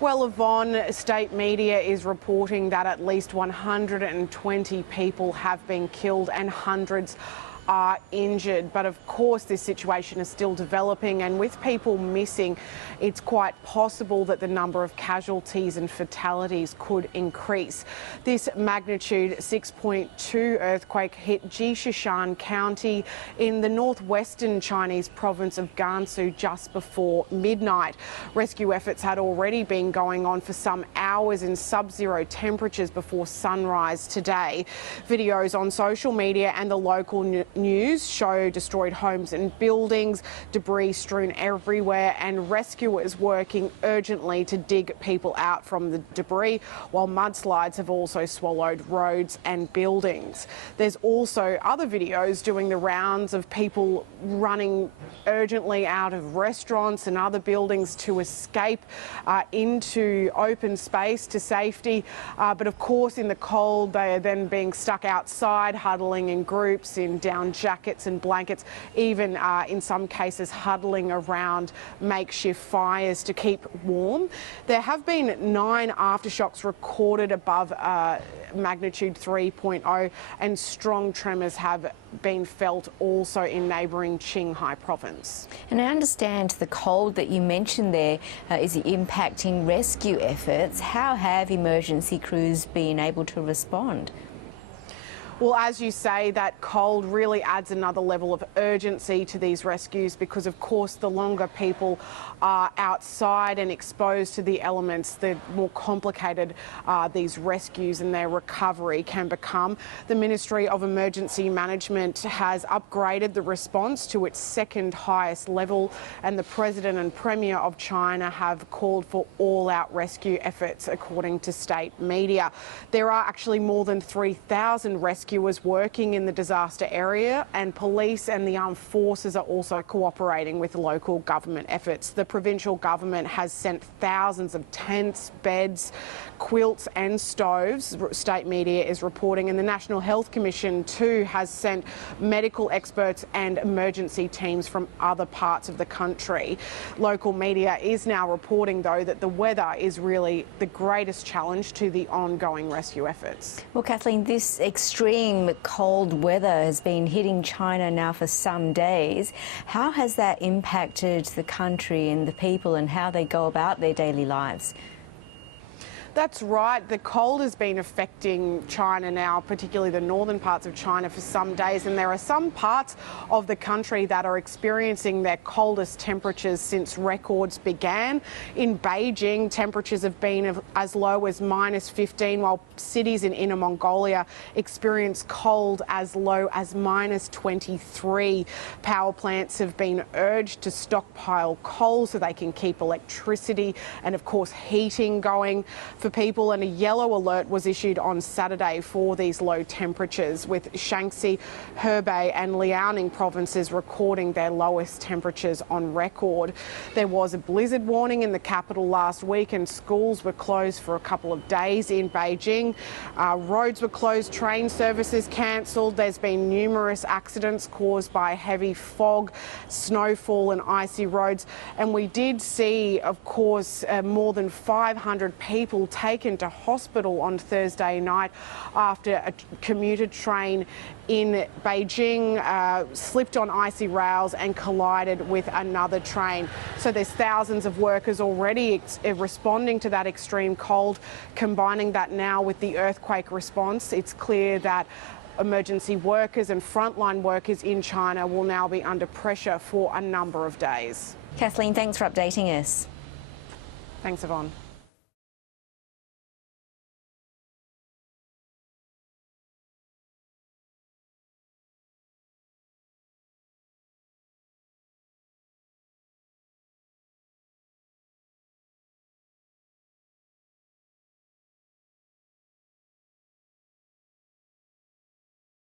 Well, Yvonne, state media is reporting that at least 120 people have been killed and hundreds are injured. But of course, this situation is still developing, and with people missing, it's quite possible that the number of casualties and fatalities could increase. This magnitude 6.2 earthquake hit Jishishan County in the northwestern Chinese province of Gansu just before midnight. Rescue efforts had already been going on for some hours in sub-zero temperatures before sunrise today. Videos on social media and the local news show destroyed homes and buildings, debris strewn everywhere, and rescuers working urgently to dig people out from the debris, while mudslides have also swallowed roads and buildings. There's also other videos doing the rounds of people running urgently out of restaurants and other buildings to escape into open space to safety. But of course, in the cold, they are then being stuck outside, huddling in groups in down jackets and blankets, even in some cases huddling around makeshift fires to keep warm. There have been 9 aftershocks recorded above magnitude 3.0, and strong tremors have been felt also in neighbouring Qinghai province. And I understand the cold that you mentioned there is impacting rescue efforts. How have emergency crews been able to respond? Well, as you say, that cold really adds another level of urgency to these rescues because, of course, the longer people are outside and exposed to the elements, the more complicated these rescues and their recovery can become. The Ministry of Emergency Management has upgraded the response to its second highest level, and the President and Premier of China have called for all-out rescue efforts, according to state media. There are actually more than 3,000 rescuers working in the disaster area, and police and the armed forces are also cooperating with local government efforts. The provincial government has sent thousands of tents, beds, quilts and stoves, state media is reporting, and the National Health Commission too has sent medical experts and emergency teams from other parts of the country. Local media is now reporting, though, that the weather is really the greatest challenge to the ongoing rescue efforts. Well, Kathleen, this extreme cold weather has been hitting China now for some days. How has that impacted the country and the people and how they go about their daily lives? That's right. The cold has been affecting China now, particularly the northern parts of China, for some days, and there are some parts of the country that are experiencing their coldest temperatures since records began. In Beijing, temperatures have been as low as -15, while cities in Inner Mongolia experience cold as low as -23. Power plants have been urged to stockpile coal so they can keep electricity and, of course, heating going for people, and a yellow alert was issued on Saturday for these low temperatures, with Shaanxi, Hebei and Liaoning provinces recording their lowest temperatures on record. There was a blizzard warning in the capital last week, and schools were closed for a couple of days in Beijing. Roads were closed, train services cancelled. There's been numerous accidents caused by heavy fog, snowfall and icy roads, and we did see, of course, more than 500 people taken to hospital on Thursday night after a commuter train in Beijing slipped on icy rails and collided with another train. So there's thousands of workers already responding to that extreme cold. Combining that now with the earthquake response, it's clear that emergency workers and frontline workers in China will now be under pressure for a number of days. Kathleen, thanks for updating us. Thanks, Yvonne.